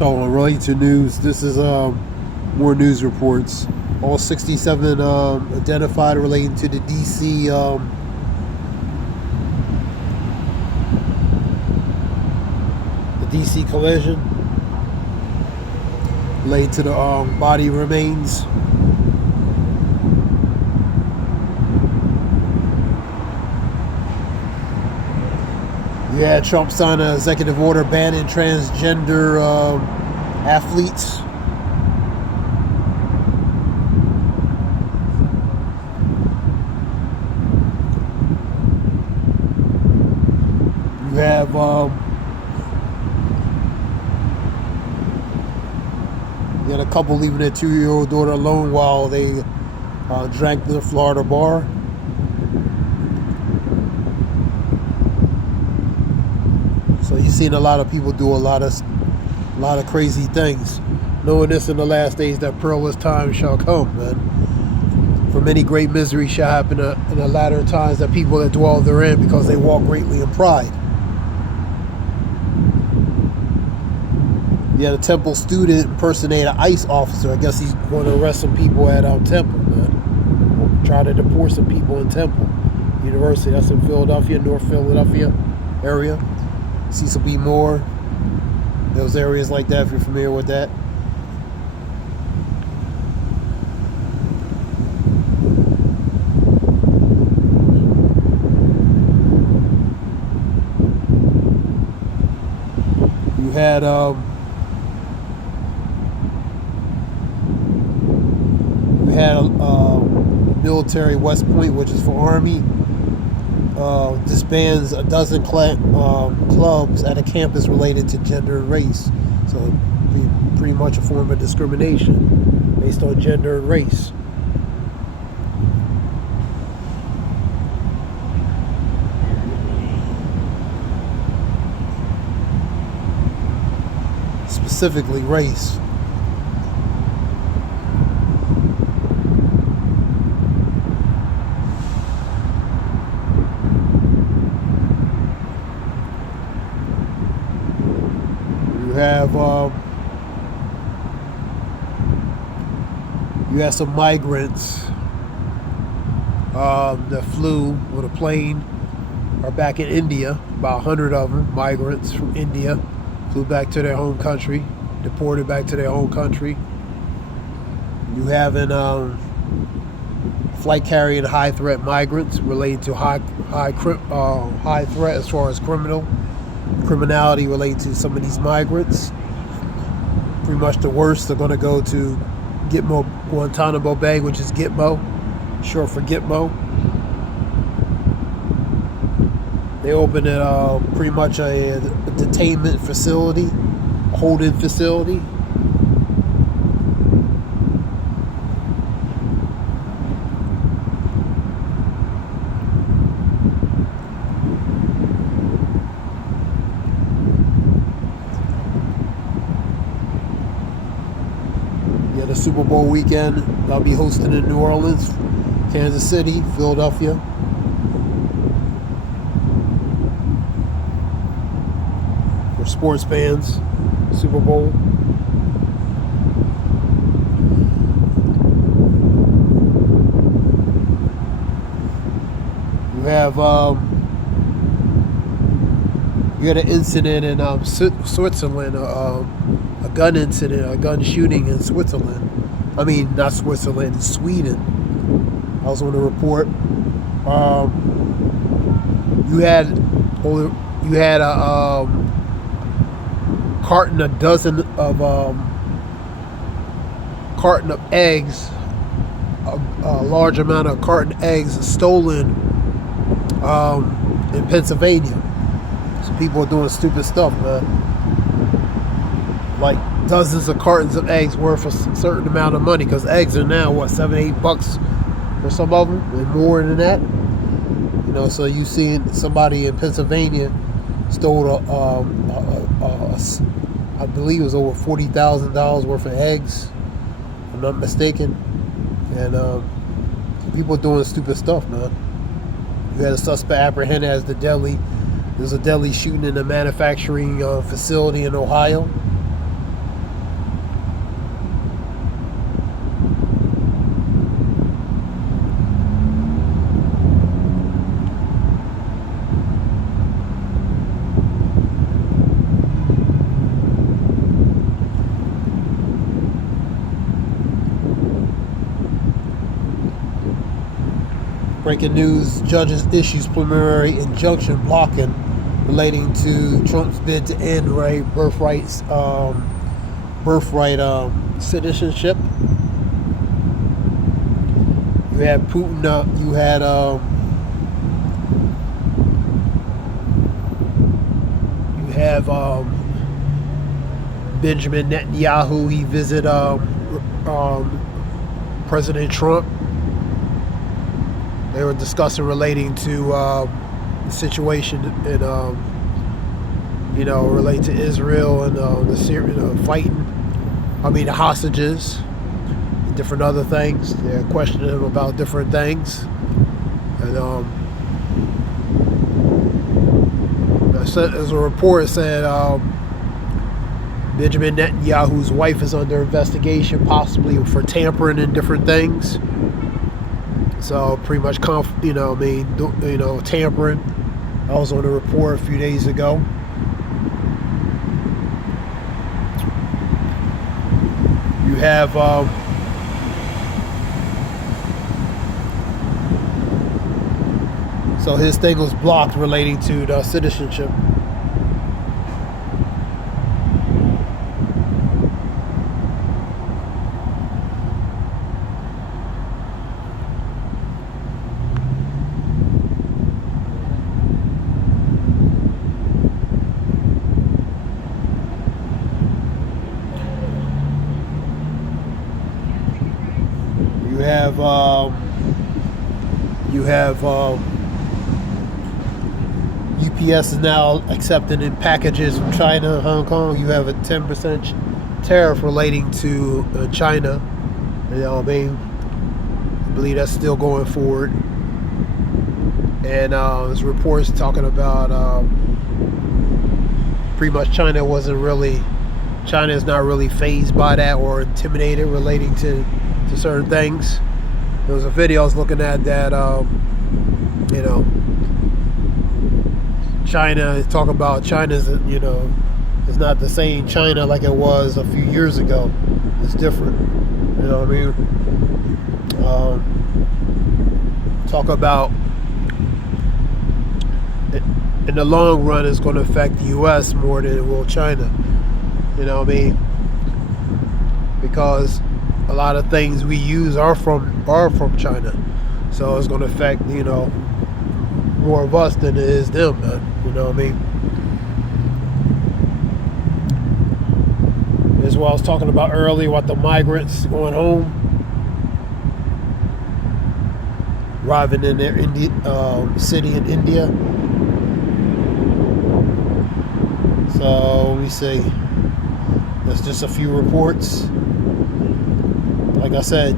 So related to news, this is more news reports. All 67 identified relating to the DC collision, related to the body remains. Yeah, Trump signed an executive order banning transgender athletes. You have you had a couple leaving their 2-year-old daughter alone while they drank in the Florida bar. So you've seen a lot of people do a lot of crazy things, knowing this in the last days that perilous times shall come, man. For many great misery shall happen in the latter times, that people that dwell therein, because they walk greatly in pride. You had a Temple student impersonate an ICE officer. I guess he's going to arrest some people at Temple, man. Try to deport some people in Temple University. That's in Philadelphia, North Philadelphia area. Cecil B. Moore, those areas like that, if you're familiar with that. You had military, West Point, which is for Army, disbands a dozen clubs at a campus related to gender and race. So pretty much a form of discrimination based on gender and race. Specifically race. You have some migrants that flew with a plane, are back in India. About 100 of them, migrants from India, flew back to their home country, deported back to their home country. You have flight carrying high threat migrants related to high threat as far as criminality related to some of these migrants. Pretty much the worst are going to go to Gitmo, Guantanamo Bay, which is Gitmo, short for Gitmo. They opened pretty much a detainment facility, holding facility. The Super Bowl weekend, I'll be hosting in New Orleans, Kansas City, Philadelphia. For sports fans, Super Bowl. You had an incident in Switzerland, a gun incident, a gun shooting in Switzerland. I mean, not Switzerland, Sweden. I was on the report. You had a carton of eggs, a large amount of carton eggs stolen in Pennsylvania. So people are doing stupid stuff, man. Like dozens of cartons of eggs worth a certain amount of money, because eggs are now what, $7-8 for some of them, and more than that. You know, so you seen somebody in Pennsylvania stole I believe it was over $40,000 worth of eggs, if I'm not mistaken. And people are doing stupid stuff, man. You had a suspect apprehended as there's a deadly shooting in a manufacturing facility in Ohio. Breaking news: judges issues preliminary injunction blocking relating to Trump's bid to end birthright citizenship. You had Putin. You had Benjamin Netanyahu. He visited President Trump. They were discussing relating to the situation in, relate to Israel and the Syrian fighting. The hostages, and different other things. They're questioning him about different things, and as a report said, Benjamin Netanyahu's wife is under investigation, possibly for tampering in different things. So pretty much, tampering. I was on a report a few days ago. You have so his thing was blocked relating to the citizenship. You have UPS is now accepting in packages from China and Hong Kong. You have a 10% tariff relating to China. I believe that's still going forward. And there's reports talking about pretty much China is not really fazed by that or intimidated relating to certain things. There was a video I was looking at that, China is talking about China's, it's not the same China like it was a few years ago. It's different. You know what I mean? Talk about in the long run, it's going to affect the U.S. more than it will China. You know what I mean? Because a lot of things we use are from China, so it's going to affect more of us than it is them, man. You know what I mean? This is what I was talking about earlier about the migrants going home, arriving in their city in India. So we see there's just a few reports. Like I said,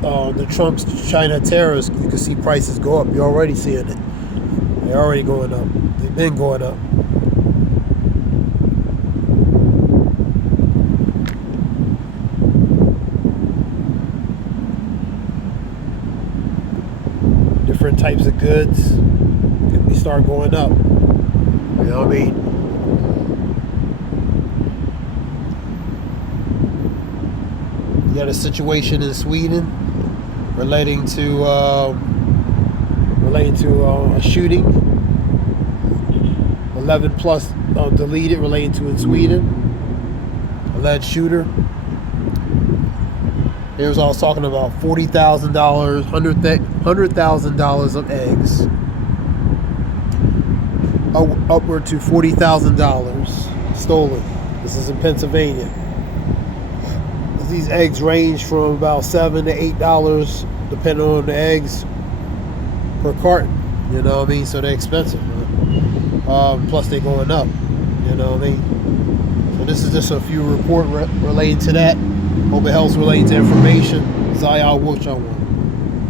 the Trump's China tariffs, you can see prices go up. You're already seeing it. They're already going up. They've been going up. Different types of goods can we start going up. You know what I mean? You got a situation in Sweden relating to a shooting. 11 plus deleted relating to in Sweden. Alleged shooter. Here's what I was talking about: $40,000, $100,000 of eggs, upward to $40,000 stolen. This is in Pennsylvania. These eggs range from about $7 to $8, depending on the eggs per carton. You know what I mean? So they're expensive. Plus they're going up. You know what I mean? So this is just a few report relating to that. Hope it helps relating to information. Zayal Wuchang.